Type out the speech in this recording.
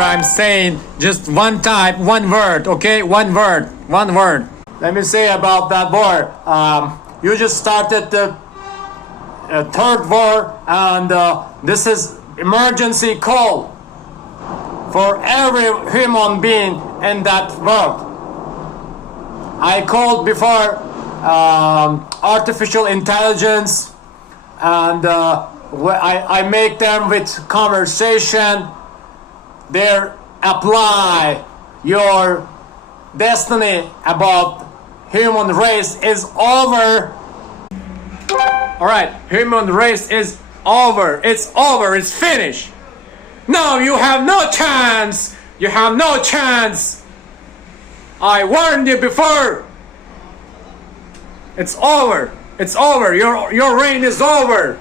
I'm saying just one type, one word, okay? One word. Let me say about that word. You just started the third word, and this is emergency call for every human being in that world. I called before artificial intelligence, and I make them with conversation. They apply your destiny about human race is over. All right, human race is over. It's over. It's finished. No, you have no chance. You have no chance. I warned you before. It's over. It's over. Your reign is over.